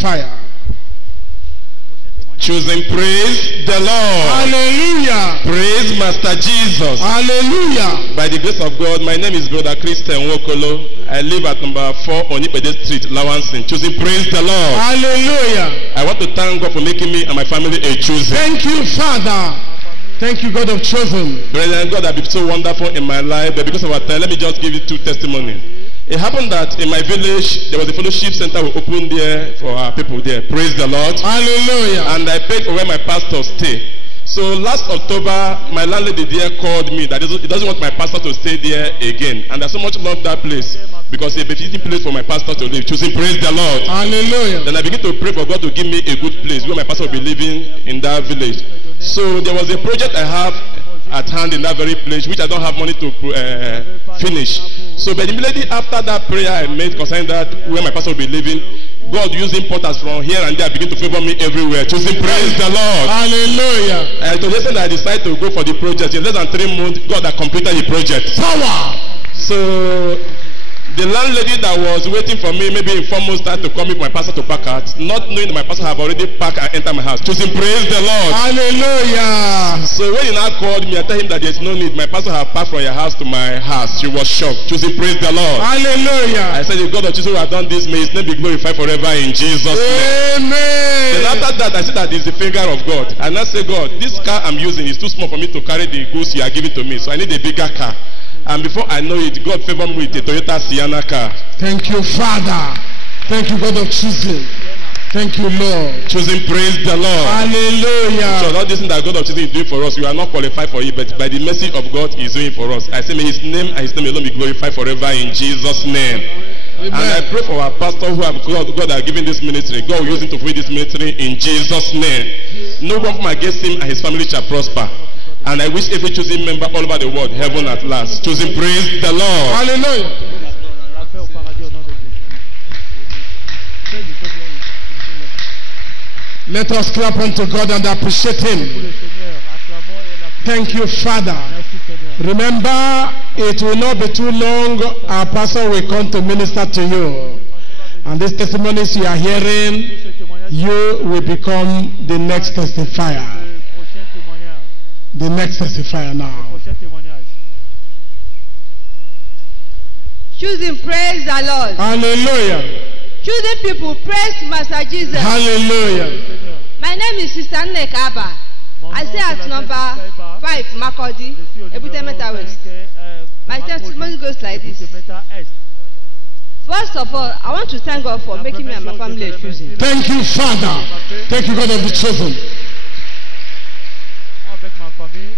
fire. Choosing praise the Lord. Hallelujah. Praise Master Jesus. Hallelujah. By the grace of God, my name is Brother Christian Wokolo. I live at number 4 Onipede Street, Lawansin. Choosing praise the Lord. Hallelujah. I want to thank God for making me and my family a chosen. Thank you, Father. Thank you, God of chosen. Brethren, God has been so wonderful in my life, but because of our time, let me just give you 2 testimonies. It happened that in my village, there was a fellowship center we opened there for our people there. Praise the Lord. Hallelujah. And I paid for where my pastor stay. So last October, my landlady there called me that he doesn't want my pastor to stay there again. And I so much love that place because it's a befitting place for my pastor to live. Choosing praise the Lord. Hallelujah. Then I began to pray for God to give me a good place where my pastor will be living in that village. So there was a project I have at hand in that very place which I don't have money to finish. So but immediately after that prayer I made concerning that where my pastor will be living, God using porters from here and there begin to favor me everywhere. Choosing praise the Lord. Hallelujah. And to listen that I decided to go for the project. In less than 3 months, God had completed the project. Power. So the landlady that was waiting for me maybe in 4 months time to come with my pastor to pack out, not knowing that my pastor have already packed and entered my house. Choosing praise the Lord. Hallelujah. So when he now called me, I told him that there's no need. My pastor have passed from your house to my house. She was shocked. Choosing praise the Lord. Hallelujah. I said, the God of Jesus who has done this, may his name be glorified forever in Jesus' name. Amen. Then after that, I said that it's the finger of God. And I said, God, this car I'm using is too small for me to carry the goods you are giving to me. So I need a bigger car. And before I know it, God favored me with a Toyota Sienna car. Thank you, Father. Thank you, God of choosing. Thank you, Lord. Choosing praise the Lord. Hallelujah. So all this thing that God of choosing is doing for us, we are not qualified for it, but by the mercy of God, He is doing for us. I say, may His name and His name alone be glorified forever in Jesus' name. Amen. And I pray for our pastor who have God has given this ministry. God will use him to feed this ministry in Jesus' name. No one from against him and his family shall prosper. And I wish every choosing member all over the world, heaven at last. Choosing praise the Lord. Hallelujah. Let us clap unto God and appreciate Him. Thank you, Father. Remember, it will not be too long. Our pastor will come to minister to you. And these testimonies you are hearing, you will become the next testifier. The next testifier now. Choosing praise the Lord. Hallelujah. Choosing people praise Master Jesus. Hallelujah. My name is Sister Nnekaba. I stay at number 5 Makodi, Ebute Meta West. My testimony goes like this. First of all, I want to thank God for making me and my family a choosing. Thank you, Father. Thank you, God of the chosen.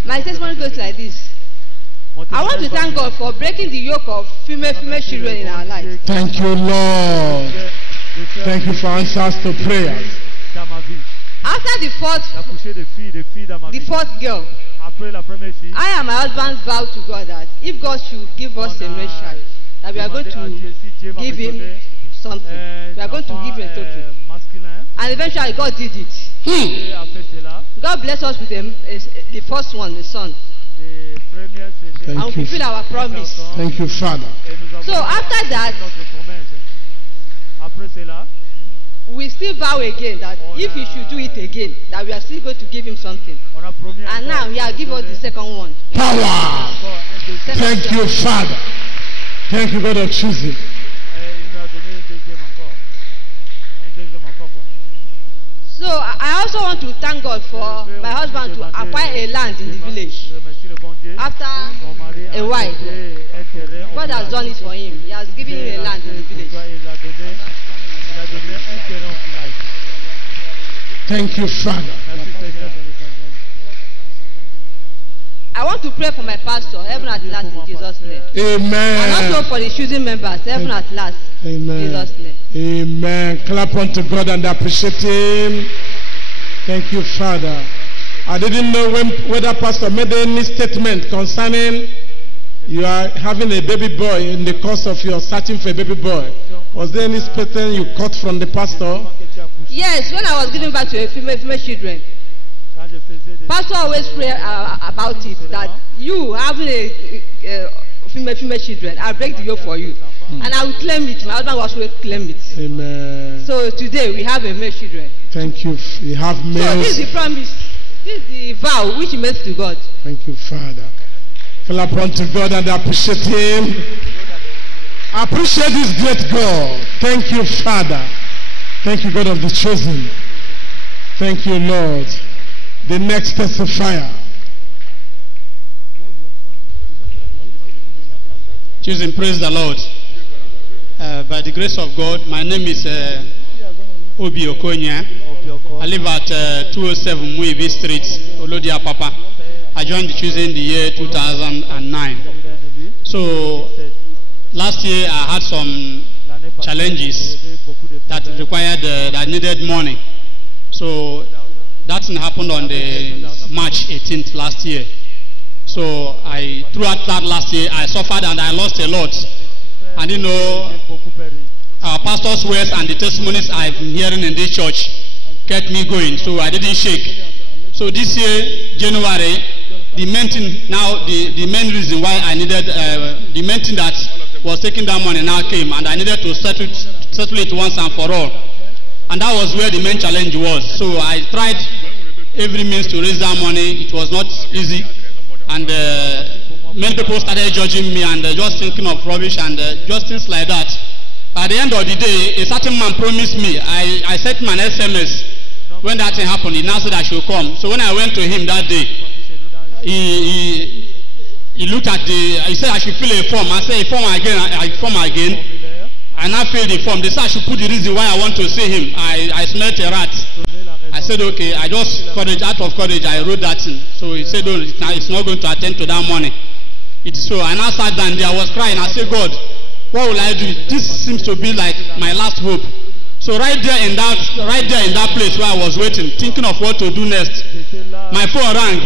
My testimony goes like this. I want to thank God for breaking the yoke of female children in our lives. Thank you, Lord. Thank you for answers to prayers. After the fourth girl, I and my husband vowed to God that if God should give us a male child, that we are going to give him something. We are going to give him a trophy. And eventually God did it. God bless us with the first one, the son. And we fulfill our promise. Thank you, Father. So after that, we still vow again that if he should do it again, that we are still going to give him something. And now he has given us the second one. Power. Thank you, Father. Thank you, God of choosing. So I also want to thank God for my husband to acquire a land in the village. After a while, God has done it for him. He has given him a land in the village. Thank you, Father. I want to pray for my pastor, heaven at last, in Jesus' name. Amen. And also for the choosing members, heaven at last, in Jesus' name. Amen. Clap unto God and appreciate Him. Thank you, Father. I didn't know whether Pastor made any statement concerning you are having a baby boy in the course of your searching for a baby boy. Was there any statement you caught from the pastor? Yes, when I was giving back to a female children, pastor always pray about it, that you having a female children, I'll break the yoke for you. And I will claim it. My husband will also claim it. Amen. So today we have a male children. Thank you. You have males. So this is the promise. This is the vow which he makes to God. Thank you, Father. Clap unto God and appreciate him. Appreciate this great God. Thank you, Father. Thank you, God of the chosen. Thank you, Lord. The next testifier. Choosing, praise the Lord. By the grace of God, my name is Obi Okonya. I live at 207 Muibi Street, Olodia Papa. I joined the choosing in the year 2009. So last year I had some challenges that required that needed money. So that happened on the March 18th last year. So throughout that last year I suffered and I lost a lot. And you know, our pastor's words and the testimonies I've been hearing in this church kept me going, so I didn't shake. So this year, January, the main thing now, the main reason why I needed, the main thing that was taking that money now came, and I needed to settle it once and for all. And that was where the main challenge was. So I tried every means to raise that money. It was not easy. And many people started judging me and just thinking of rubbish and just things like that. At the end of the day, a certain man promised me. I sent him an SMS. When that thing happened, he now said I should come. So when I went to him that day, he looked at he said I should fill a form. I said, form again. And I filled the form. They said I should put the reason why I want to see him. I smelled a rat. I said, okay, out of courage, I wrote that thing. So he said, oh, it's not going to attend to that money. It's so. And I sat down there, I was crying. I said, God, what will I do? This seems to be like my last hope. So right there in that place where I was waiting, thinking of what to do next, my phone rang.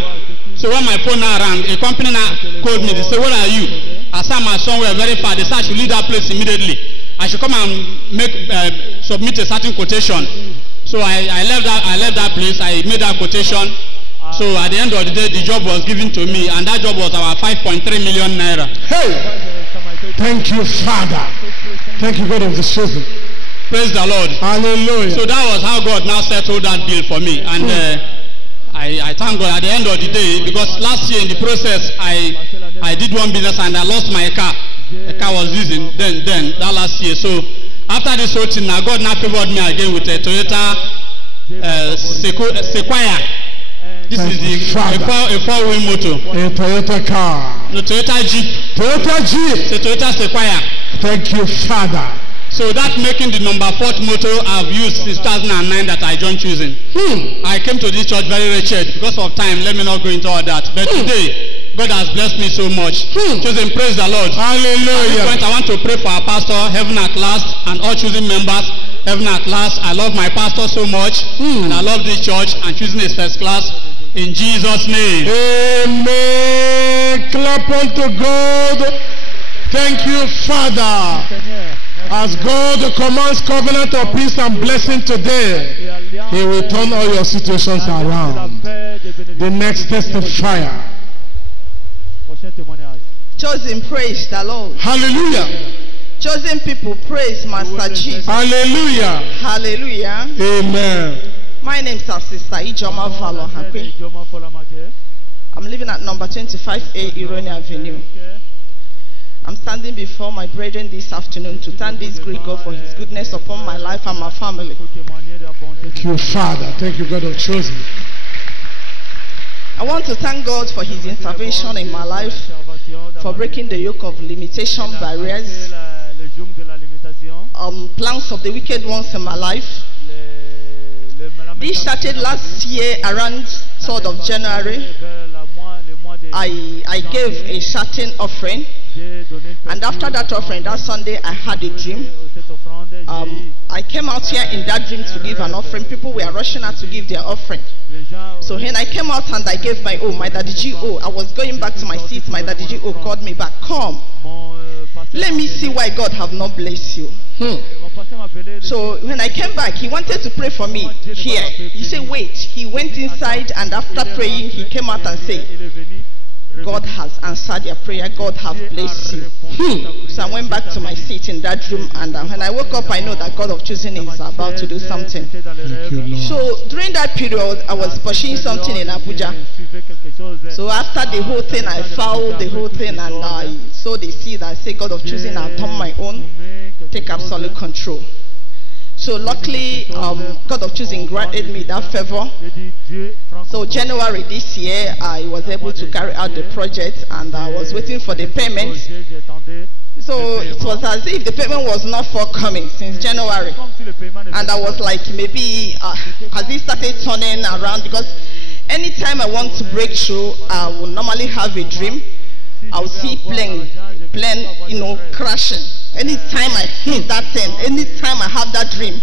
So when my phone now rang, a company now called me. They said, where are you? I said, my son were very far. They said I should leave that place immediately. I should come and submit a certain quotation. So I left that place. I made that quotation. So at the end of the day, the job was given to me, and that job was about 5.3 million naira. Hey! Thank you, Father. Thank you, God of the chosen. Praise the Lord. Hallelujah. So that was how God now settled that bill for me. And I thank God at the end of the day, because last year in the process, I did one business and I lost my car. The car was using then that last year. So after this whole thing, now God now favored me again with a Toyota Sequoia. This is a four-wheel motor. A Toyota car. No, Toyota Jeep. Toyota Jeep. It's a Toyota Sequoia. Thank you, Father. So that making the number 4th motor I've used since 2009 that I joined choosing. I came to this church very wretched. Because of time, let me not go into all that. But today, God has blessed me so much. Choosing, praise the Lord. Hallelujah. At this point, I want to pray for our pastor, Heaven at Last, and all choosing members. Heaven at Last. I love my pastor so much. And I love this church, and choosing is first class. In Jesus' name. Amen. Clap unto God. Thank you, Father. As God commands covenant of peace and blessing today, He will turn all your situations around. The next testifier. Chosen, praise the Lord. Hallelujah. Chosen people, praise Master Jesus. Hallelujah. Hallelujah. Amen. My name is Sister Ijoma Valohape. I'm living at number 25A Ironia Avenue. I'm standing before my brethren this afternoon to thank this great God for His goodness upon my life and my family. Thank you, Father. Thank you, God of chosen. I want to thank God for His intervention in my life, for breaking the yoke of limitation barriers, plans of the wicked ones in my life. This started last year around 3rd of January. I gave a certain offering, and after that offering, that Sunday, I had a dream. I came out here in that dream to give an offering. People were rushing out to give their offering. So when I came out and I gave my my Daddy G.O., I was going back to my seat. My Daddy G.O. called me back. Come, let me see why God have not blessed you. So when I came back, he wanted to pray for me here. He said, wait. He went inside, and after praying, he came out and said, God has answered your prayer. God has blessed you. So I went back to my seat in that room, and when I woke up, I know that God of choosing is about to do something. So during that period, I was pursuing something in Abuja. So after the whole thing, I fouled the whole thing, and I sowed the seed. I say, God of choosing, I've done my own. Take absolute control. So luckily, God of choosing granted me that favor. So January this year, I was able to carry out the project, and I was waiting for the payment. So it was as if the payment was not forthcoming since January. And I was like, maybe has it started turning around? Because anytime I want to break through, I will normally have a dream. I will see plane, crashing. Anytime I hit that thing, anytime I have that dream,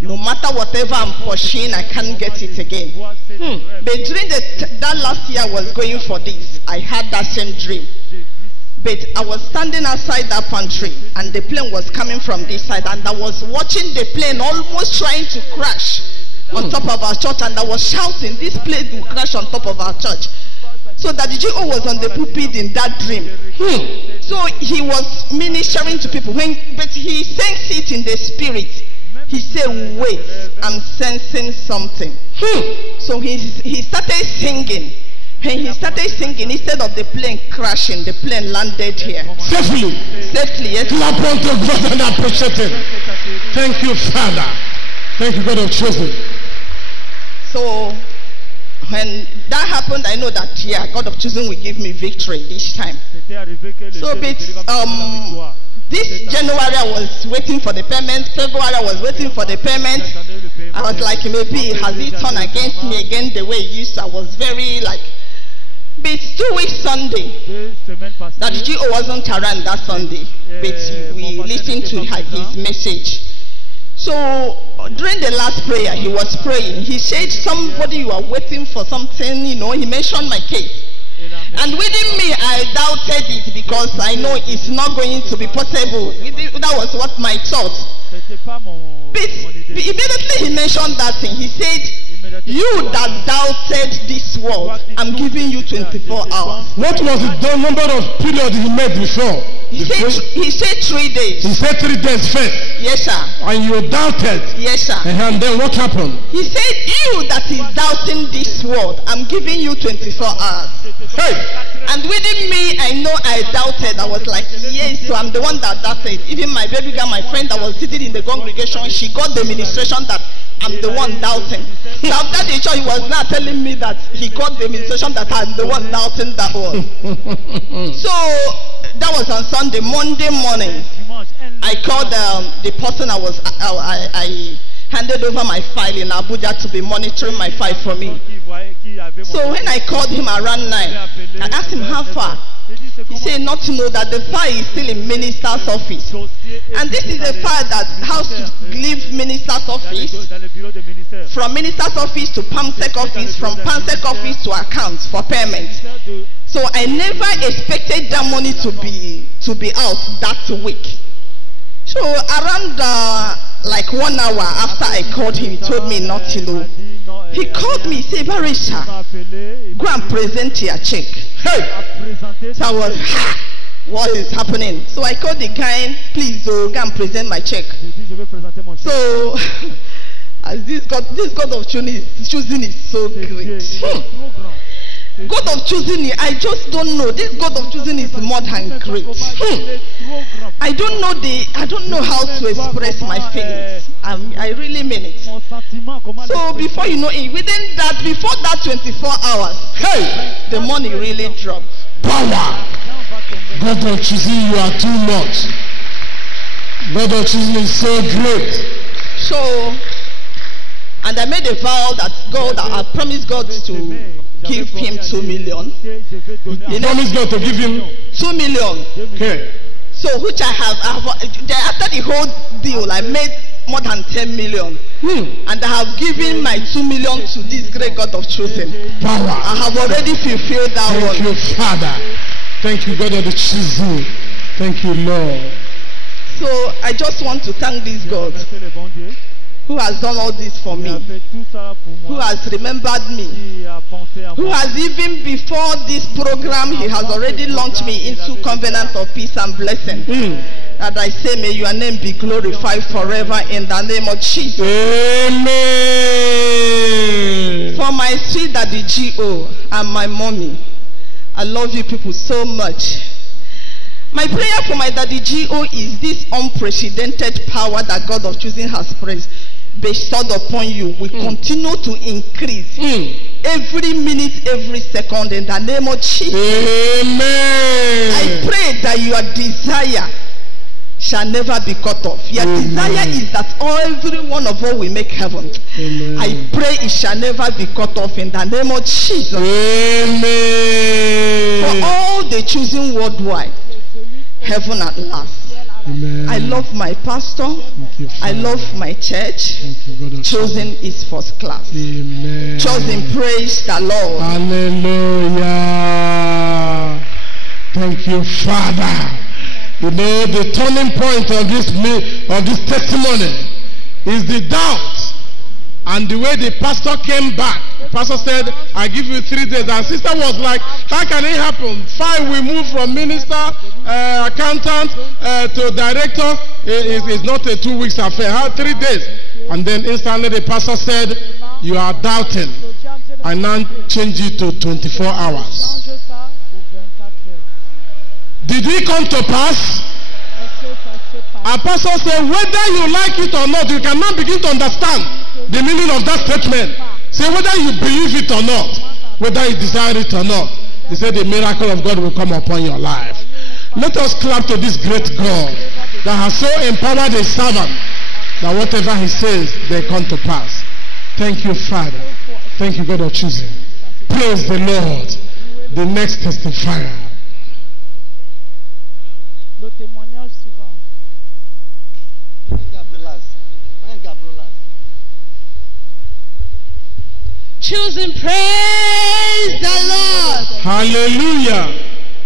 no matter whatever I'm pursuing, I can't get it again. But during that last year I was going for this, I had that same dream. But I was standing outside that pantry, and the plane was coming from this side, and I was watching the plane almost trying to crash on top of our church, and I was shouting, this plane will crash on top of our church. So that the GO was on the pulpit in that dream. So he was ministering to people, but he sensed it in the spirit. He said, wait, I'm sensing something. So he started singing. And he started singing. Instead of the plane crashing, the plane landed here. Safely. Safely, yes. Clap unto God and appreciate him. Thank you, Father. Thank you, God of chosen. So when that happened, I know that, yeah, God of choosing will give me victory this time. So this January I was waiting for the payment. February I was waiting for the payment. I was like, maybe has it turned against me again the way it used to? I was very like, but 2 weeks Sunday, that the GO wasn't around that Sunday, but we listened to his message. So during the last prayer, he was praying. He said, somebody, you are waiting for something, he mentioned my case. And within me, I doubted it because I know it's not going to be possible. That was what my thought. But immediately he mentioned that thing. He said, you that doubted this word, I'm giving you 24 hours. What was the number of periods he made before? He said 3 days. He said 3 days first. Yes, sir. And you doubted. Yes, sir. And then what happened? He said, you that is doubting this word, I'm giving you 24 hours. Hey. And within me, I know I doubted. I was like, yes, so I'm the one that doubted. Even my baby girl, my friend that was sitting in the congregation, she got the ministration that I'm the one doubting. So after the church, he was now telling me that he got the ministration that I'm the one doubting that word. So that was on Sunday. Monday morning, I called the person I handed over my file in Abuja to be monitoring my file for me. So when I called him around 9, I asked him how far. He said not to know that the file is still in minister's office. And this is a file that has to leave minister's office, from minister's office to PAMSEC office, from PAMSEC office to accounts for payment. So I never expected that money to be out that week. So around like 1 hour after I called him, he told me not to know. He called me, he said, Barisha, go and present your check. Hey! So I was, what is happening? So I called the guy, please go and present my check. So, as this God of choosing is so great. God of choosing, I just don't know. This God of choosing is more than great. I don't know how to express my feelings. I really mean it. So before you know it, before that 24 hours, hey, the money really dropped. Power. God of choosing, you are too much. God of choosing is so great. So, and I made a vow that I promised God to give him 2 million. You promised God to give him 2 million. Okay. So which I have after the whole deal, I made more than 10 million. And I have given my 2 million to this great God of chosen. Power. I have already fulfilled that one. Thank you, Father. Thank you, God of the choosing. Thank you, Lord. So I just want to thank this God. who has done all this for me, who has remembered me, who has even before this program, he has already launched me into covenant of peace and blessing. That I say, may your name be glorified forever in the name of Jesus. Amen. For my sweet daddy G.O. and my mommy, I love you people so much. My prayer for my daddy G.O. is this unprecedented power that God of choosing has bestowed upon you will continue to increase every minute, every second in the name of Jesus. Amen. I pray that your desire shall never be cut off. Your desire is that every one of us will make heaven. Amen. I pray it shall never be cut off in the name of Jesus. Amen. For all the choosing worldwide, heaven at last. Amen. I love my pastor. I love my church. Chosen is first class. Amen. Chosen, praise the Lord. Hallelujah. Thank you, Father. You know, the turning point of this testimony is the doubt. And the way the pastor came back. The pastor said, I give you 3 days. And sister was like, how can it happen? 5, we move from minister, accountant to director. It's not a 2 weeks affair. How 3 days? And then instantly the pastor said, you are doubting. I now change it to 24 hours. Did it come to pass? Apostle said, whether you like it or not, you cannot begin to understand the meaning of that statement. Say whether you believe it or not, whether you desire it or not. He said the miracle of God will come upon your life. Let us clap to this great God that has so empowered a servant that whatever he says, they come to pass. Thank you, Father. Thank you, God of choosing. Praise the Lord. The next testifier. Le témoignage suivant. Choosing, praise the Lord. Hallelujah.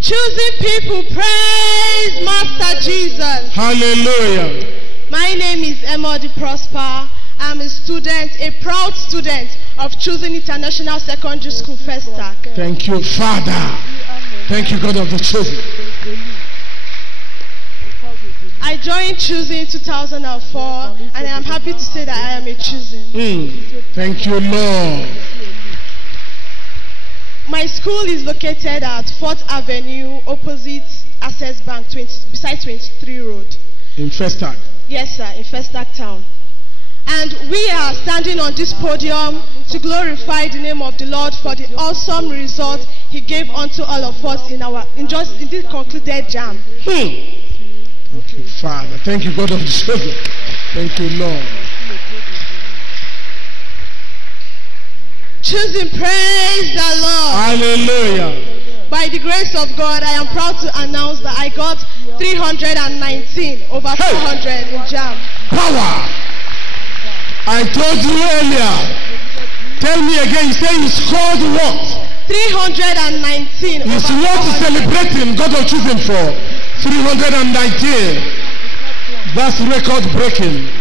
Choosing people, praise Master Jesus. Hallelujah. My name is Emody Prosper. I'm a student, a proud student of Choosing International Secondary School, Festac. Thank you, Father. Thank you, God of the chosen. I joined Choosing in 2004, and I am happy to say that I am a Choosing. Thank you, Lord. My school is located at 4th Avenue, opposite Access Bank, beside 23 Road. In Festac? Yes, sir, in Festac Town. And we are standing on this podium to glorify the name of the Lord for the awesome result He gave unto all of us in this concluded jam. Thank you, Father. Thank you, God of the children. Thank you, Lord. Choosing, praise the Lord. Hallelujah. By the grace of God, I am proud to announce that I got 319 over 400 in JAM. Power. I told you earlier. Tell me again. You say you scored what? 319. It's what is celebrating God of choosing for. 319. That's record breaking.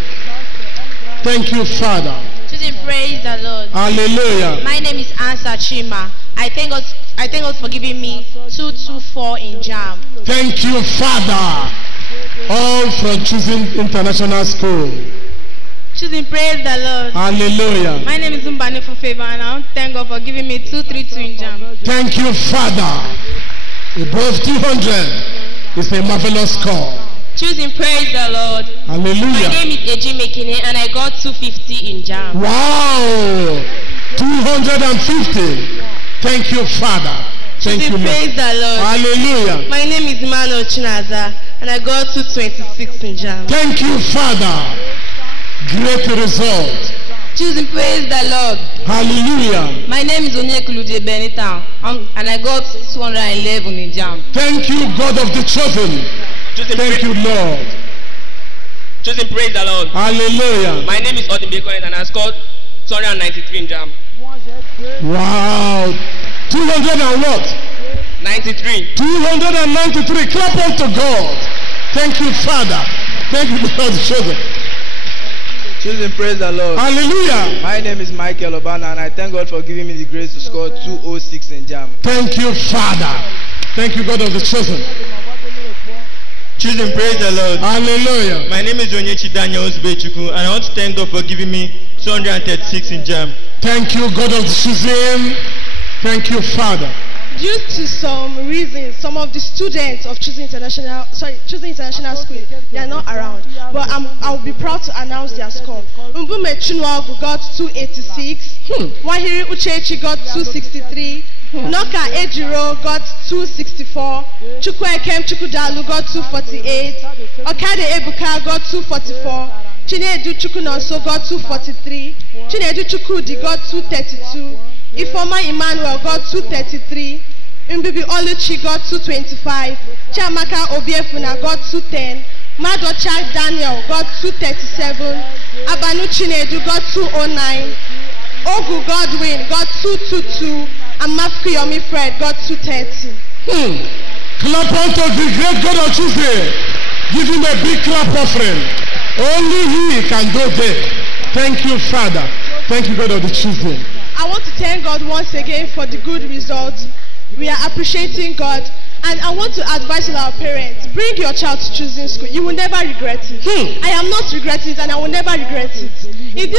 Thank you, Father. Choosing, praise the Lord. Hallelujah. My name is Ansa Chima. I thank God for giving me 224 in JAM. Thank you, Father. All from Choosing International School. Choosing, praise the Lord. Hallelujah. My name is Umbani for favor, and I want to thank God for giving me 232 in JAM. Thank you, Father. Above 200 is a marvelous score. Choosing, praise the Lord. Hallelujah. My name is Eji Mekine, and I got 250 in JAM. Wow. 250. Thank you, Father. Thank you, praise the Lord. Hallelujah. My name is Emmanuel Chinaza, and I got 226 in JAM. Thank you, Father. Great result. Choosing, praise the Lord. Hallelujah. My name is Onyekulude Benita, and I got 211 in JAM. Thank you, God of the chosen. Thank you, Lord. Choosing, praise the Lord. Hallelujah. My name is Odimbe Konet, and I scored 293 in JAM. Wow. 200 and what? 93. 293. Clap unto God. Thank you, Father. Thank you, God of the chosen. Children, praise the Lord. Hallelujah. My name is Michael Obana, and I thank God for giving me the grace to score 206 in JAMB. Thank you, Father. Thank you, God of the chosen. Children, praise the Lord. Hallelujah. My name is Onyechi Daniel Osbechuku, and I want to thank God for giving me 236 in JAMB. Thank you, God of the chosen. Thank you, Father. Due to some reasons, some of the students of Choosing International School, they are not around. But I'll be proud to announce their score. Mbume Chinwagu got 286. Wahiri Uchechi got 263. Noka Ejiro got 264. Chukwuekem Chukwudalu got 248. Okade Ebuka got 244. Chinedu Chukwunonso got 243. Chinedu Chukwudi got 232. Ifoma Emmanuel got 233. Mbibi Oluchi got 225. Chiamaka Obiefuna got 210. Madocha Daniel got 237. Abanu Chinedu got 209. Ogu Godwin got 222. And Mafkuyomi Fred got 230. Clap unto the great God of Tuesday. Give him a big clap offering. Only he can go there. Thank you, Father. Thank you, God of the Tuesday. I want to thank God once again for the good results. We are appreciating God. And I want to advise our parents, bring your child to Choosing School. You will never regret it. I am not regretting it, and I will never regret it. In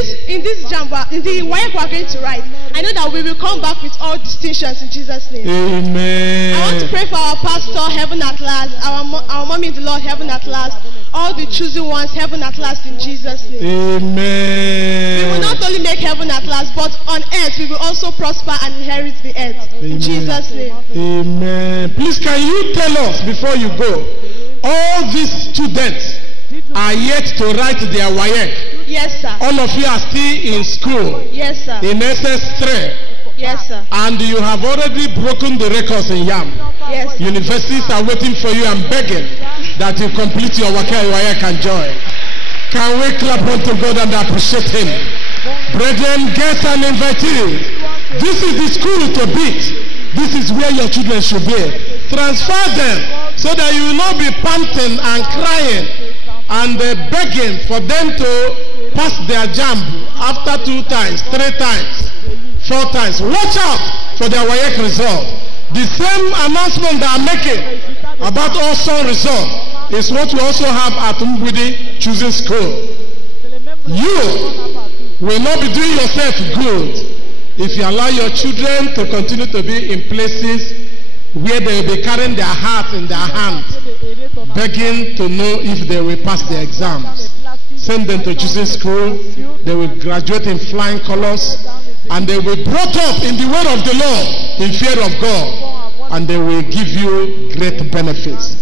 this JAMB, in the WAEC we are going to write, I know that we will come back with all distinctions in Jesus' name. Amen. I want to pray for our pastor, heaven at last, our mommy in the Lord, heaven at last, all the choosing ones, heaven at last in Jesus' name. Amen. We will not only make heaven at last, but on earth we will also prosper and inherit the earth. In Jesus' name. Amen. Please, can you tell us before you go, all these students are yet to write their WAEC? Yes, sir. All of you are still in school? Yes, sir. In SS3? Yes, sir. And you have already broken the records in YAM? Yes, sir. Universities are waiting for you and begging that you complete your WAEC and join. Can we clap unto God and appreciate him? Brethren, guests and invitees, this is the school to beat. This is where your children should be. Transfer them so that you will not be panting and crying and begging for them to pass their JAMB after 2 times, 3 times, 4 times. Watch out for their WAEC result. The same announcement that I'm making about awesome result is what we also have at Mbudi Choosing School. You will not be doing yourself good if you allow your children to continue to be in places where they will be carrying their hearts in their hands, begging to know if they will pass their exams. Send them to Choosing School. They will graduate in flying colors, and they will be brought up in the word of the Lord, in fear of God, and they will give you great benefits.